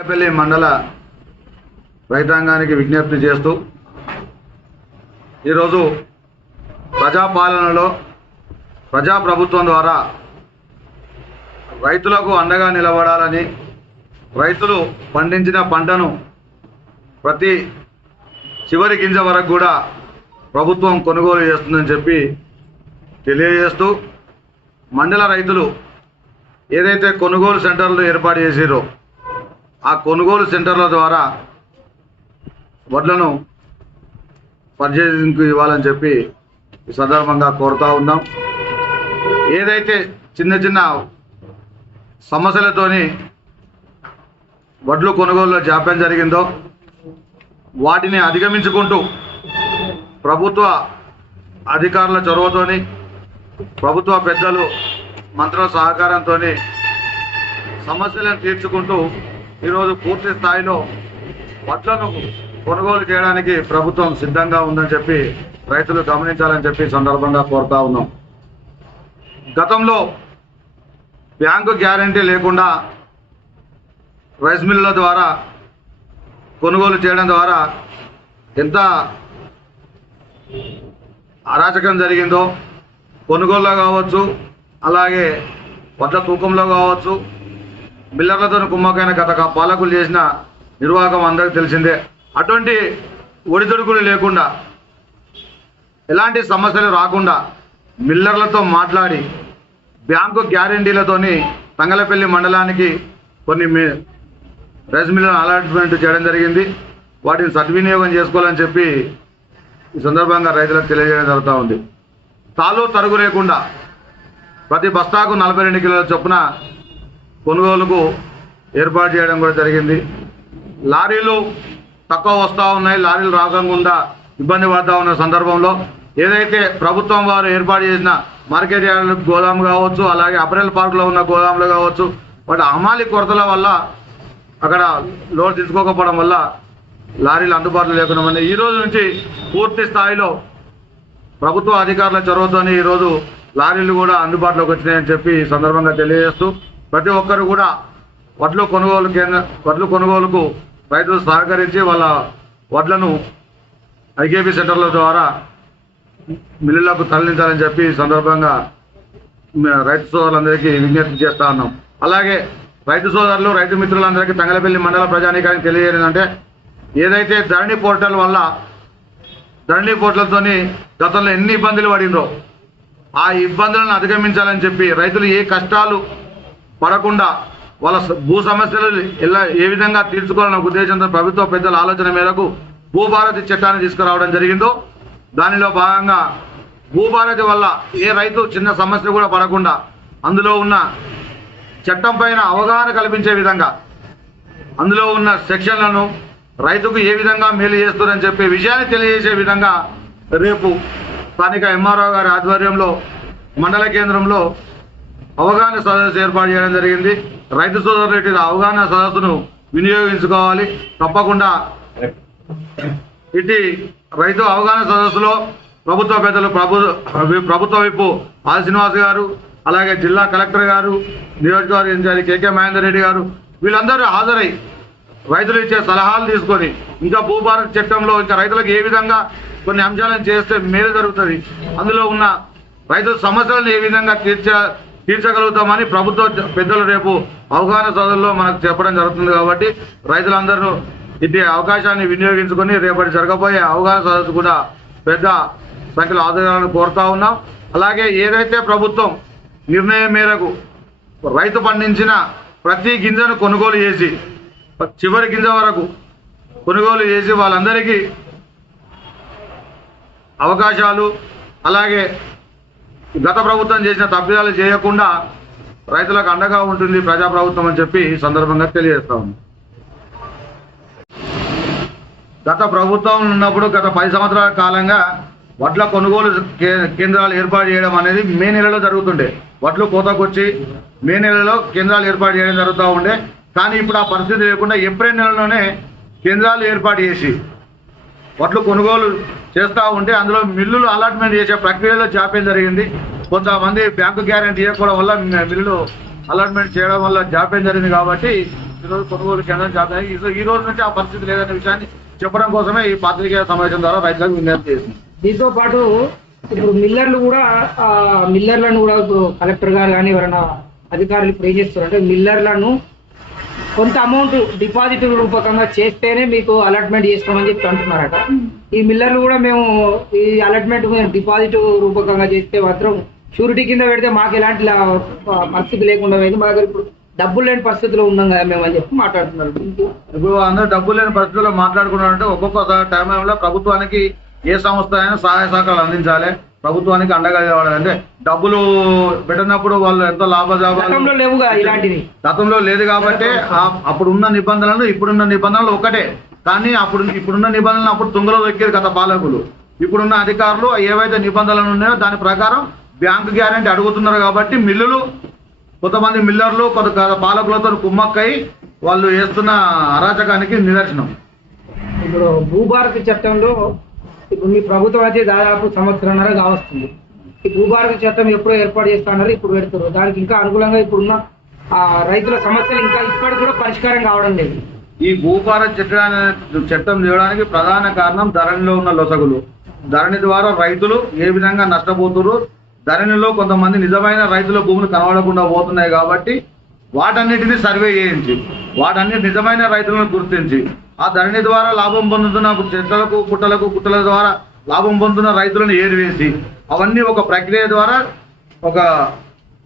పెళ్ళి మండల రైతాంగానికి విజ్ఞప్తి చేస్తూ ఈరోజు ప్రజాపాలనలో ప్రజాప్రభుత్వం ద్వారా రైతులకు అండగా నిలబడాలని రైతులు పండించిన పంటను ప్రతి చివరి గింజ వరకు కూడా ప్రభుత్వం కొనుగోలు చేస్తుందని చెప్పి తెలియజేస్తూ మండల రైతులు ఏదైతే కొనుగోలు సెంటర్లు ఏర్పాటు చేసిరో ఆ కొనుగోలు సెంటర్ల ద్వారా వడ్లను పర్చేసింగ్కి ఇవ్వాలని చెప్పి ఈ సందర్భంగా కోరుతా ఉన్నాం. ఏదైతే చిన్న చిన్న సమస్యలతోని వడ్లు కొనుగోలులో జాప్యం జరిగిందో వాటిని అధిగమించుకుంటూ ప్రభుత్వ అధికారుల చొరవతోని ప్రభుత్వ పెద్దలు మంత్రుల సహకారంతో సమస్యలను తీర్చుకుంటూ ఈరోజు పూర్తి స్థాయిలో వడ్లను కొనుగోలు చేయడానికి ప్రభుత్వం సిద్ధంగా ఉందని చెప్పి రైతులు గమనించాలని చెప్పి సందర్భంగా కోరుతా ఉన్నాం. గతంలో బ్యాంకు గ్యారంటీ లేకుండా రైస్ మిల్లుల ద్వారా కొనుగోలు చేయడం ద్వారా ఎంత అరాచకం జరిగిందో కొనుగోలులో కావచ్చు అలాగే వడ్ల తూకంలో కావచ్చు మిల్లర్లతో కుమ్మకైన గత పాలకులు చేసిన నిర్వాహకం అందరికీ తెలిసిందే. అటువంటి ఒడిదొడుకులు లేకుండా ఎలాంటి సమస్యలు రాకుండా మిల్లర్లతో మాట్లాడి బ్యాంకు గ్యారంటీలతోని తంగలపల్లి మండలానికి కొన్ని మి రైస్ మిల్లర్ అలాట్మెంట్ చేయడం జరిగింది. వాటిని సద్వినియోగం చేసుకోవాలని చెప్పి ఈ సందర్భంగా రైతులకు తెలియజేయడం జరుగుతూ ఉంది. తాలు తరుగు లేకుండా ప్రతి బస్తాకు నలభై రెండు కిలోల చొప్పున కొనుగోలుకు ఏర్పాటు చేయడం కూడా జరిగింది లారీలు తక్కువ వస్తూ ఉన్నాయి లారీలు రాకుండా ఇబ్బంది పడతా ఉన్న సందర్భంలో ఏదైతే ప్రభుత్వం వారు ఏర్పాటు చేసిన మార్కెట్ యార్డ్ గోదాం కావచ్చు అలాగే అప్రెల్ పార్కులో ఉన్న గోదాములు కావచ్చు వాటి హమాలి కొరతల వల్ల అక్కడ లోడ్ తీసుకోకపోవడం వల్ల లారీలు అందుబాటులో లేకుండా ఉన్నాయి. ఈ రోజు నుంచి పూర్తి స్థాయిలో ప్రభుత్వ అధికారుల చొరవతోనే ఈరోజు లారీలు కూడా అందుబాటులోకి వచ్చినాయని చెప్పి సందర్భంగా తెలియజేస్తూ ప్రతి ఒక్కరు కూడా వడ్లు కొనుగోలు కేంద్ర వడ్లు కొనుగోలుకు రైతులు సహకరించి వాళ్ళ వడ్లను ఐకేపీ సెంటర్ల ద్వారా మిల్లులకు తరలించాలని చెప్పి సందర్భంగా రైతు సోదరులందరికీ విజ్ఞప్తి చేస్తా ఉన్నాం. అలాగే రైతు సోదరులు రైతు మిత్రులందరికీ తంగలపల్లి మండల ప్రజానీకానికి తెలియజేయాలంటే ఏదైతే ధరణి పోర్టల్ వల్ల ధరణి పోర్టల్తోని గతంలో ఎన్ని ఇబ్బందులు పడిందో ఆ ఇబ్బందులను అధిగమించాలని చెప్పి రైతులు ఏ కష్టాలు పడకుండా వాళ్ళ స- భూ సమస్యలు ఎలా ఏ విధంగా తీర్చుకోవాలన్న ఉద్దేశంతో ప్రభుత్వ పెద్దల ఆలోచన మేరకు భూభారతి చట్టాన్ని తీసుకురావడం జరిగిందో దానిలో భాగంగా భూభారతి వల్ల ఏ రైతు చిన్న సమస్య కూడా పడకుండా అందులో ఉన్న చట్టం పైన అవగాహన కల్పించే విధంగా అందులో ఉన్న సెక్షన్లను రైతుకు ఏ విధంగా మేలు చేస్తారని చెప్పే విషయాన్ని తెలియజేసే విధంగా రేపు స్థానిక ఎంఆర్ఓ గారి ఆధ్వర్యంలో మండల కేంద్రంలో అవగాహన సదస్సు ఏర్పాటు చేయడం జరిగింది. రైతు సోదరులు ఇటు అవగాహన సదస్సును వినియోగించుకోవాలి. తప్పకుండా ఇటు రైతు అవగాహన సదస్సులో ప్రభుత్వ పెద్దలు ప్రభు ప్రభుత్వ వైపు ఆది శ్రీనివాస్ గారు అలాగే జిల్లా కలెక్టర్ గారు నియోజకవర్గ ఇన్ఛార్జి కేకే మహేందర్ రెడ్డి గారు వీళ్ళందరూ హాజరై రైతులు ఇచ్చే సలహాలు తీసుకొని ఇంకా భూభారత్ చట్టంలో ఇంకా రైతులకు ఏ విధంగా కొన్ని అంశాలను చేస్తే మేలు జరుగుతుంది. అందులో ఉన్న రైతుల సమస్యలను ఏ విధంగా తీర్చ తీర్చగలుగుతామని ప్రభుత్వ పెద్దలు రేపు అవగాహన సదస్సులో మనకు చెప్పడం జరుగుతుంది కాబట్టి రైతులందరూ ఇటు అవకాశాన్ని వినియోగించుకొని రేపటి జరగబోయే అవగాహన సదస్సు కూడా పెద్ద సంఖ్యలో ఆదరణను కోరుతా ఉన్నాం. అలాగే ఏదైతే ప్రభుత్వం నిర్ణయం మేరకు రైతు పండించిన ప్రతి గింజను కొనుగోలు చేసి చివరి గింజ వరకు కొనుగోలు చేసి వాళ్ళందరికీ అవకాశాలు అలాగే గత ప్రభుత్వం చేసిన తప్పిదాలు చేయకుండా రైతులకు అండగా ఉంటుంది ప్రజా ప్రభుత్వం అని చెప్పి ఈ సందర్భంగా తెలియజేస్తా గత ప్రభుత్వం ఉన్నప్పుడు గత పది సంవత్సరాల కాలంగా వడ్ల కొనుగోలు కేంద్రాలు ఏర్పాటు చేయడం అనేది మే నెలలో జరుగుతుండే. వడ్లు కోతకొచ్చి మే నెలలో కేంద్రాలు ఏర్పాటు చేయడం జరుగుతూ ఉండే. కానీ ఇప్పుడు ఆ పరిస్థితి లేకుండా ఏప్రిల్ నెలలోనే కేంద్రాలు ఏర్పాటు చేసి వడ్లు కొనుగోలు చేస్తూ ఉంటే అందులో మిల్లులు అలాట్మెంట్ చేసే ప్రక్రియలో జాప్యం జరిగింది. కొంతమంది బ్యాంకు గ్యారెంటీ ఇవ్వకపోవడం వల్ల మిల్లులు అలాట్మెంట్ చేయడం వల్ల జాప్యం జరిగింది కాబట్టి ఈరోజు కొనుగోలు కేంద్రం జాప్యం ఈ- ఈ రోజు నుంచి ఆ పరిస్థితి లేదనే విషయాన్ని చెప్పడం కోసమే ఈ పాత్రికేయ సమావేశం ద్వారా రైతులకు విజ్ఞప్తి చేసింది. దీంతో పాటు ఇప్పుడు మిల్లర్లు కూడా మిల్లర్లను కూడా ఇప్పుడు కలెక్టర్ గారు కానీ ఎవరైనా అధికారులు ఇప్పుడు ఏం చేస్తారంటే మిల్లర్లను కొంత అమౌంట్ డిపాజిట్ రూపకంగా చేస్తేనే మీకు అలాట్మెంట్ చేస్తామని చెప్పి అంటున్నారట. ఈ మిల్లర్లు కూడా మేము ఈ అలాట్మెంట్ డిపాజిట్ రూపకంగా చేస్తే మాత్రం షూరిటీ కింద పెడితే మాకు ఎలాంటి పరిస్థితి లేకుండా మా దగ్గర ఇప్పుడు డబ్బులు లేని పరిస్థితిలో ఉన్నాం కదా మేము అని చెప్పి మాట్లాడుతున్నారు. ఇప్పుడు అందరూ డబ్బులు లేని పరిస్థితుల్లో మాట్లాడుకున్నారంటే ఒక్కొక్క టైంలో ప్రభుత్వానికి ఏ సంస్థ అయినా సహాయ సహకారాలు అందించాలి. ప్రభుత్వానికి అండగా నిలబడాలి. అంటే డబ్బులు పెట్టినప్పుడు వాళ్ళు ఎంతో లాభజాభాలు లేవుగా ఇలాంటివి. గతంలో లేదు కాబట్టి అప్పుడున్న నిబంధనలు ఇప్పుడున్న నిబంధనలు ఒకటే. కానీ అప్పుడు ఇప్పుడున్న నిబంధనలు అప్పుడు తుంగలో దొక్కారు గత పాలకులు ఇప్పుడున్న అధికారులు ఏవైతే నిబంధనలు ఉన్నాయో దాని ప్రకారం బ్యాంకు గ్యారెంటీ అడుగుతున్నారు కాబట్టి మిల్లులు కొంతమంది మిల్లర్లు కొంత గత పాలకులతో కుమ్మక్కై వాళ్ళు వేస్తున్న అరాచకానికి నిదర్శనం. ఇప్పుడు భూభారతి చట్టంలో ఇప్పుడు మీ ప్రభుత్వం అయితే దాదాపు సంవత్సరంన్నర కావస్తుంది. ఈ భూభారతి చట్టం ఎప్పుడో ఏర్పాటు చేస్తానన్నారు ఇప్పుడు పెడుతున్నారు దానికి ఇంకా అనుకూలంగా ఇప్పుడున్న రైతుల సమస్యలు ఇంకా ఇప్పటికి కూడా పరిష్కారం కావడం లేదు. ఈ భూభారత్ చట్టాన్ని చట్టం చేయడానికి ప్రధాన కారణం ధరణిలో ఉన్న లొసగులు. ధరణి ద్వారా రైతులు ఏ విధంగా నష్టపోతున్నారు ధరణిలో కొంతమంది నిజమైన రైతుల భూములు కనబడకుండా పోతున్నాయి కాబట్టి వాటన్నిటిని సర్వే చేయించి వాటన్నిటి నిజమైన రైతులను గుర్తించి ఆ ధరణి ద్వారా లాభం పొందుతున్న చెట్లకు పుట్టలకు కుట్టల ద్వారా లాభం పొందుతున్న రైతులను ఏరివేసి అవన్నీ ఒక ప్రక్రియ ద్వారా ఒక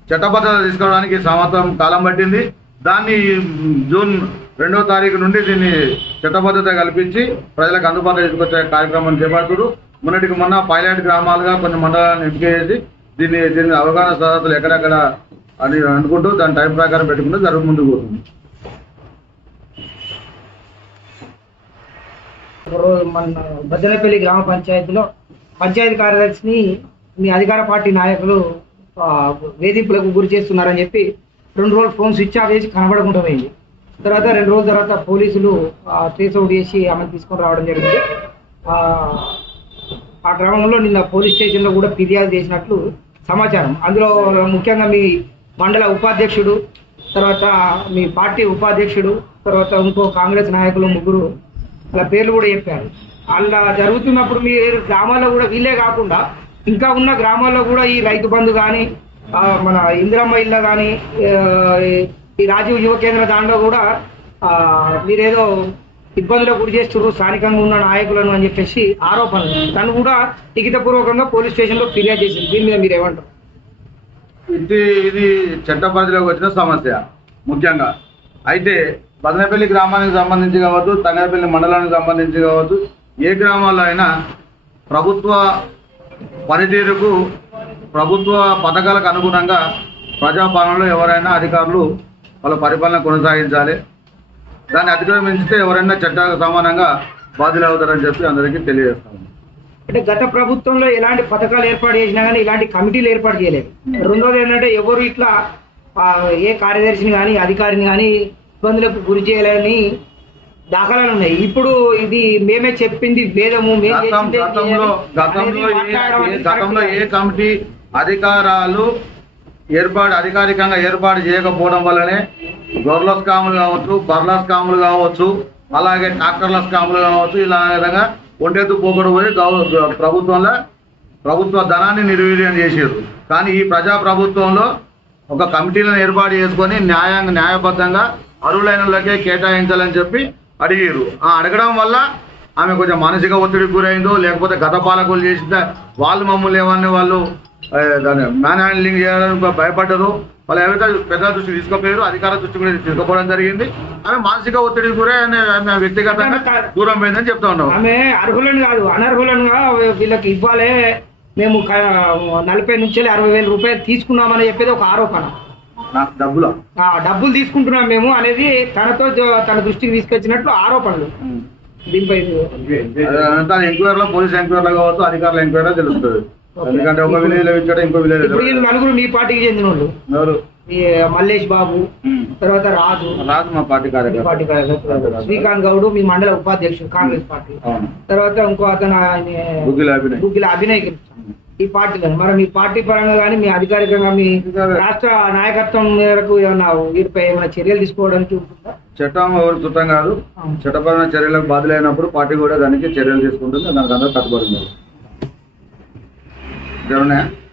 చట్టబద్ధత తీసుకోవడానికి సంవత్సరం కాలం పట్టింది. దాన్ని జూన్ రెండవ తారీఖు నుండి దీన్ని చట్టబద్ధత కల్పించి ప్రజలకు అందుబాటులో తీసుకొచ్చే కార్యక్రమం చేపడుతుడు మొన్నటికి మొన్న పైలట్ గ్రామాలుగా కొన్ని మండలాలను ఎంపిక చేసి దీన్ని దీన్ని అవగాహన సదస్సులు ఎక్కడెక్కడ అని అనుకుంటూ దాని టైం ప్రకారం పెట్టుకుంటూ జరుగు ముందుకు పోతుంది. మన భద్రపల్లి గ్రామ పంచాయతీలో పంచాయతీ కార్యదర్శిని మీ అధికార పార్టీ నాయకులు వేధింపులకు గురి చేస్తున్నారని చెప్పి రెండు రోజులు ఫోన్ స్విచ్ ఆఫ్ చేసి కనబడకుండా పోయింది తర్వాత రెండు రోజుల తర్వాత పోలీసులు ట్రేస్ అవుట్ చేసి ఆమెను తీసుకొని రావడం జరిగింది. ఆ, క్రమంలో గ్రామంలో నిన్న పోలీస్ స్టేషన్లో కూడా ఫిర్యాదు చేసినట్లు సమాచారం. అందులో ముఖ్యంగా మీ మండల ఉపాధ్యక్షుడు తర్వాత మీ పార్టీ ఉపాధ్యక్షుడు తర్వాత ఇంకో కాంగ్రెస్ నాయకులు ముగ్గురు వాళ్ళ పేర్లు కూడా చెప్పారు. అలా జరుగుతున్నప్పుడు మీ గ్రామాల్లో కూడా వీళ్ళే కాకుండా ఇంకా ఉన్న గ్రామాల్లో కూడా ఈ రైతు బంధు కానీ మన ఇందిరమ్మ ఇళ్ళ కానీ ఈ రాజీవ్ యువ కేంద్ర దాంట్లో కూడా మీరేదో ఇబ్బందులకు గురి చేస్తున్నారు స్థానికంగా ఉన్న నాయకులను అని చెప్పేసి ఆరోపణలు. తను కూడా లిఖితపూర్వకంగా పోలీస్ స్టేషన్లో ఫిర్యాదు చేసింది. దీని మీద మీరు ఏమంటారు ఇది ఇది చట్ట పరిధిలోకి వచ్చిన సమస్య ముఖ్యంగా. అయితే బదనపల్లి గ్రామానికి సంబంధించి కావచ్చు తంగరపల్లి మండలానికి సంబంధించి కావచ్చు ఏ గ్రామాల్లో అయినా ప్రభుత్వ పనితీరుకు ప్రభుత్వ పథకాలకు అనుగుణంగా ప్రజాపాలనలో ఎవరైనా అధికారులు వాళ్ళ పరిపాలన కొనసాగించాలి. దాన్ని అతిక్రమించితే ఎవరైనా చట్టాలకు సమానంగా బాధ్యులు అవుతారని చెప్పి అందరికీ తెలియజేస్తాము అంటే గత ప్రభుత్వంలో ఎలాంటి పథకాలు ఏర్పాటు చేసినా కానీ ఇలాంటి కమిటీలు ఏర్పాటు చేయలేదు. రెండోది ఏంటంటే ఎవరు ఇట్లా ఏ కార్యదర్శిని కానీ అధికారిని కానీ ఇబ్బందులకు గురి చేయాలని దాఖలాలు ఉన్నాయి. ఇప్పుడు ఇది మేమే చెప్పింది చేసిందే గతంలో ఏ-. కమిటీ అధికారాలు ఏర్పాటు అధికారికంగా ఏర్పాటు చేయకపోవడం వల్లనే గొర్రెల స్కాములు కావచ్చు బర్ల స్కాములు కావచ్చు అలాగే ట్రాక్టర్ల స్కాములు కావచ్చు ఇలా విధంగా ఒంటెత్తు పోకడు పోయి ప్రభుత్వంలో ప్రభుత్వ ధనాన్ని నిర్వీర్యం చేసారు కానీ ఈ ప్రజా ప్రభుత్వంలో ఒక కమిటీలను ఏర్పాటు చేసుకొని న్యాయంగా న్యాయబద్ధంగా అరువులైనలకే కేటాయించాలని చెప్పి అడిగారు ఆ అడగడం వల్ల ఆమె కొంచెం మానసిక ఒత్తిడికి గురైందో లేకపోతే గత పాలకులు చేసిన వాళ్ళు మమ్మల్ని ఏమన్నా వాళ్ళు దాన్ని మ్యాన్ హ్యాండ్లింగ్ చేయడానికి భయపడ్డరు. వాళ్ళు ఏవైతే పెద్ద దృష్టి తీసుకుపోయారు అధికార దృష్టి కూడా తీసుకుపోవడం జరిగింది. ఆమె మానసిక ఒత్తిడికి గురై ఆమె ఆమె వ్యక్తిగతంగా దూరం పోయిందని చెప్తా ఉన్నాం. ఆమె అర్హులను కాదు అనర్హులనుగా వీళ్ళకి ఇవ్వాలి. మేము నలభై నుంచి అరవై వేల రూపాయలు తీసుకున్నామని చెప్పేది ఒక ఆరోపణ. డబ్బులా? ఆ డబ్బులు తీసుకుంటున్నాం మేము అనేది తనతో తన దృష్టికి తీసుకొచ్చినట్లు ఆరోపణలు. దీనిపై ఎంక్వైరీలో పోలీస్ ఎంక్వైరీలో కావచ్చు అధికారుల ఎంక్వైరీలో తెలుస్తుంది. ఎందుకంటే ఒక విలేజ్లో ఇచ్చాడు ఇంకో విలేజ్ ఇప్పుడు వీళ్ళు నలుగురు మీ పార్టీకి చెందిన వాళ్ళు ఎవరు ఈ మల్లేష్ బాబు తర్వాత రాజు. రాదు మా పార్టీ మీ కార్యకర్త. పార్టీ కార్యకర్త. శ్రీకాంత్ గౌడ్ మీ మండల ఉపాధ్యక్షుడు కాంగ్రెస్ పార్టీ. తర్వాత ఇంకో అతను గుగ్గిల అభినయ్. ఈ పార్టీలో మరి మీ పార్టీ పరంగా కానీ మీ అధికారికంగా మీ రాష్ట్ర నాయకత్వం మేరకు ఏమన్నా వీరిపై ఏమైనా చర్యలు తీసుకోవడానికి ఉంటుందా? చట్టం ఎవరు చుట్టం కాదు. చట్టపరమైన చర్యలకు బాధ్యులైనప్పుడు పార్టీ కూడా దానికి చర్యలు తీసుకుంటుంది. దానికి అందరూ కట్టుబడి don't have